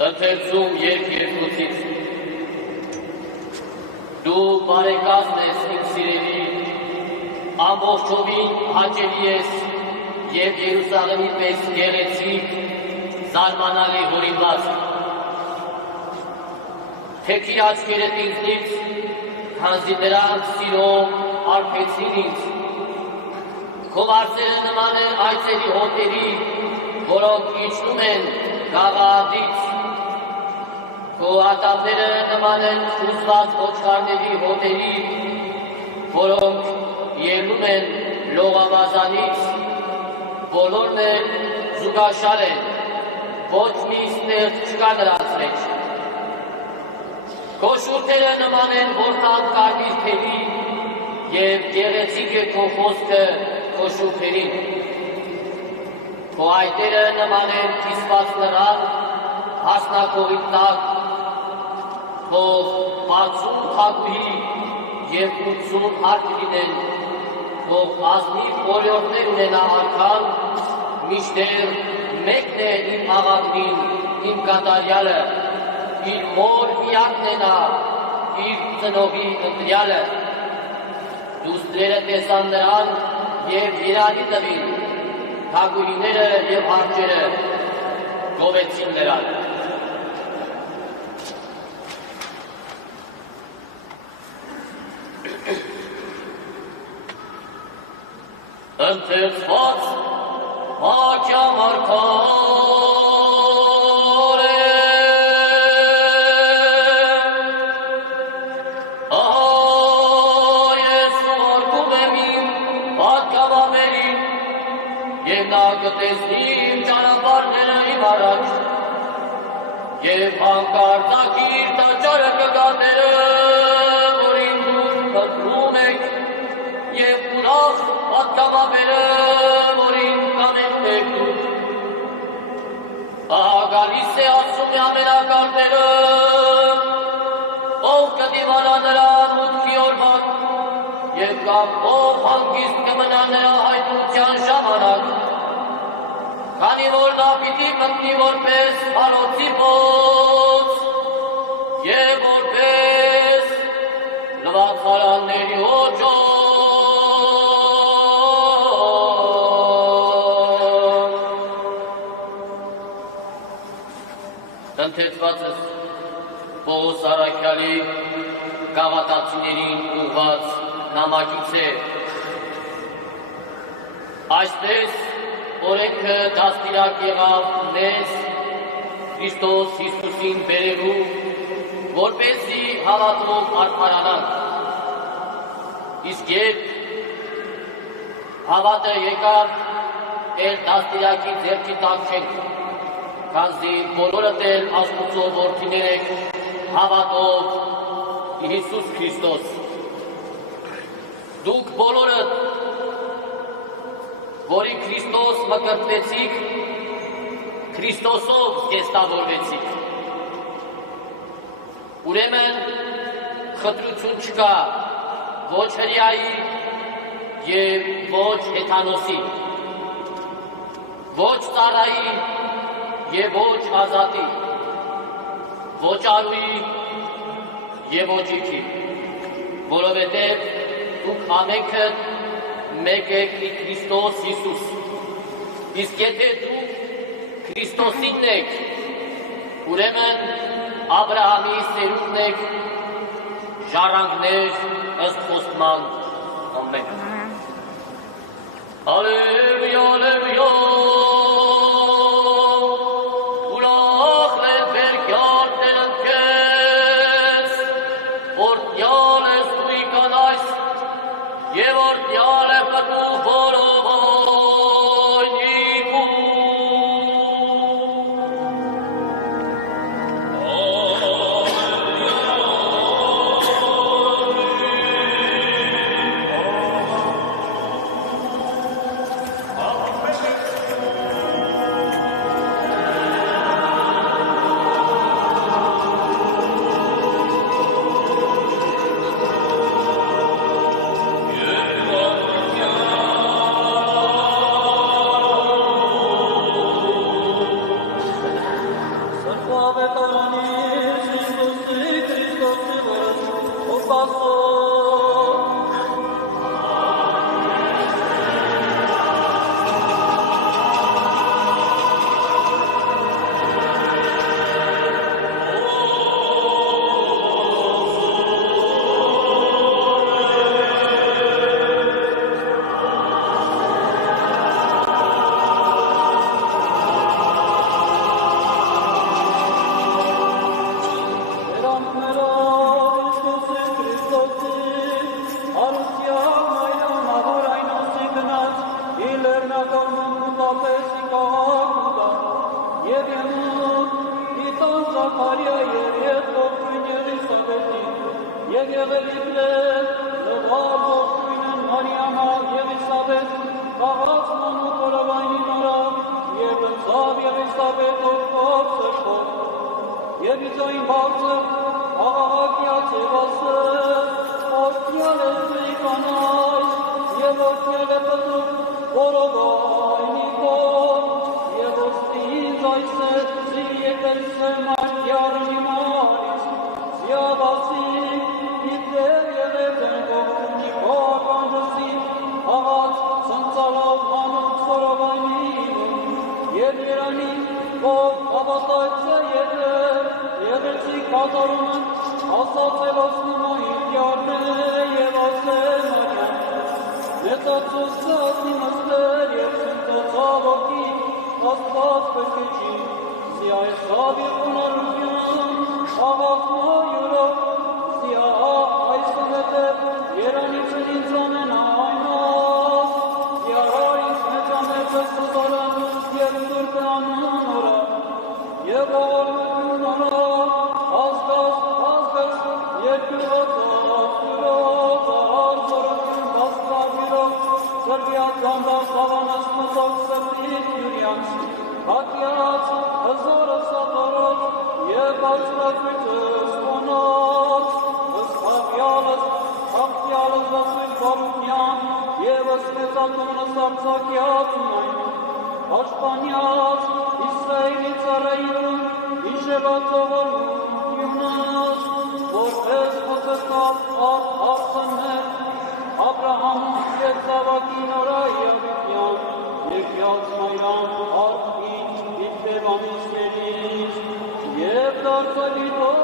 Ընթերցում երկերկուցից դու բարեկազմ ես իմ սիրելի, ամբողջովին հաճելի ես և Երուսաղեմի պես գեղեցիկ, զարմանալի հորինվածք։ Թեքի աչքերդ ինձնից, քանզի նրանք սիրով արբեցին ինձ։ Քո վարձերը նման են այծերի հոտերի, որոնք իջնում են գավաթից։ Քո ատամները նման են ուզված ոչխարների հոտերի, որոնք ելնում են լողավազանից, բոլորն էլ զուգաշար են, ոչ մի ստեղծ չկա նրանց մեջ։ Քո շուրթերը նման են որքան կարմիր թևի, և գեղեցիկ է քո խոսքը քո շուրթերին։ Քո այտերը նման են կիսված լռան, հասնակողի տակ, թող 60 թագուհի և 80 հարկ լինեն, թող ազնիվ օրիորդներ ունենա արքան, մինչդեռ մեկն է իմ աղավնին, իմ կատարյալը, իր մոր միակն է նա, իր ծնողի ընտրյալը։ Դուստրերը տեսան նրան և երանի տվին, թագուհիները և հարճերը գովեցին նրան։ Ընթերցված մակյամարքար է, ահա ես ուղարկում եմ իմ պատգամավորին, և նա կտեսնի իմ ճանապարհները իմ առաջ, և հանկարծակիր տաճարը կգա Տերը, որին դուք փնտրում եք, և ուրախ պատգամավորը, որին կանենք եք դուք։ Ահա գալիս է ասում է ամենակար Տերը, ով կդիմանա նրա մուտքի օրվան, և կամ ով հանգիստ կմնա նրա հայտնության ժամանակ, քանի որ նա պիտի մտնի որպես հարոցի փոց և որպես լվացարանների օջող։ Ընթերցվածս Պողոս Առաքյալի գավաթացիներին ուղղված նամակից է։ Այսպես օրենքը դաստիարակ եղավ մեզ Քրիստոս Հիսուսին բերելու, որպեսզի հավատով արդարանանք։ Իսկ երբ հավատը եկավ, էլ դաստիարակի ձեռքի տակ չենք, քանզի բոլորդ էլ Աստծո որդիներ եք հավատով Հիսուս Քրիստոս։ Դուք բոլորդ, որի Քրիստոս մկրտվեցիք, Քրիստոսով զգեստավորվեցիք։ Ուրեմն խտրություն չկա ոչ հրեայի և ոչ հեթանոսի, ոչ ծառայի և ոչ ազատի, ոչ արուի և ոչ իքի, որովհետև դուք ամենքդ մեկ եք Քրիստոս Հիսուս։ Իսկ եթե դուք Քրիստոսինն եք, ուրեմն Աբրահամի սերունդն եք, ժառանգներ ըստ խոստման։ Ամեն։ Ալելույա, ալելույա։ Եվ օրդյալ է պտու որովայնիկու։ Եվ դարձել